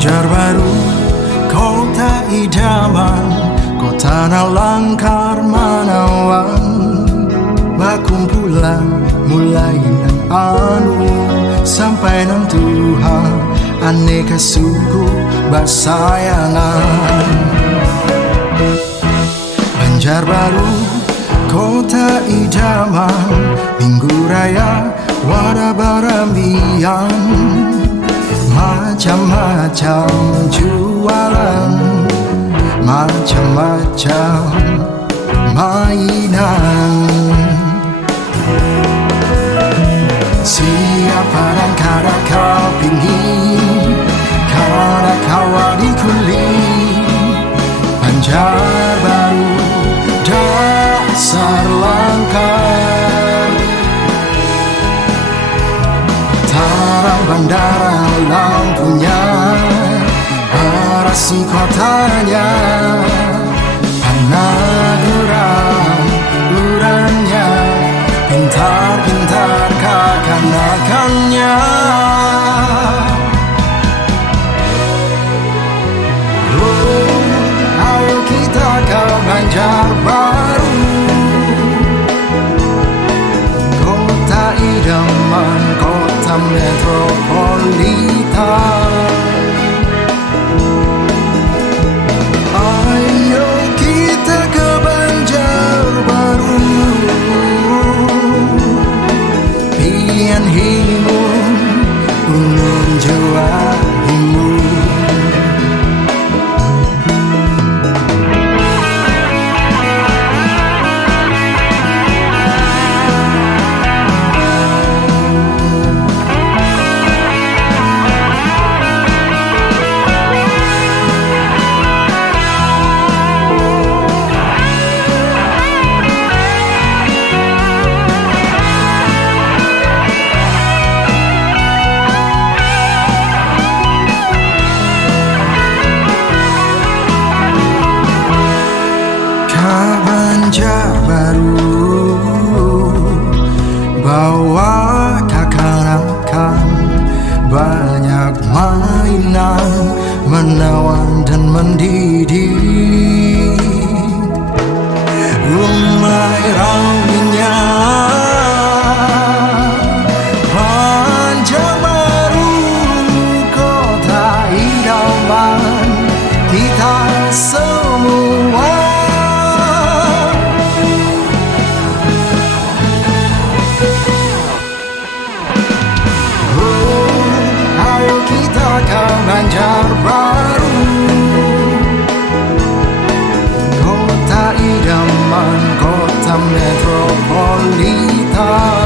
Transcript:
Banjarbaru, kota idaman, kota nalangkar manawan. Bakumpulan mulai nan anu sampai nan Tuhan, aneka suku bersayangan. Banjarbaru, kota idaman, minggu raya wadah barambian. Macam-macam jualan, macam-macam mainan. Siapa dan kada kau pingin, kada kau dikulit. Banjarbaru, dasar langkar. Tarang bandara lampunya, arasi kotanya, panaguran urannya, pintar-pintar kekanakannya. Oh, ayo kita ke Banjarbaru, kota idaman, kota metropolitan. Ayo kita ke Banjarbaru, pian himu, ulun jawahimu. Banjarbaru, bawa kekanakan, banyak mainan, menawan dan mendidik. Rumai ramainya Banjarbaru, kota idaman kita semua. Banjarbaru, kota idaman, kota metropolitan.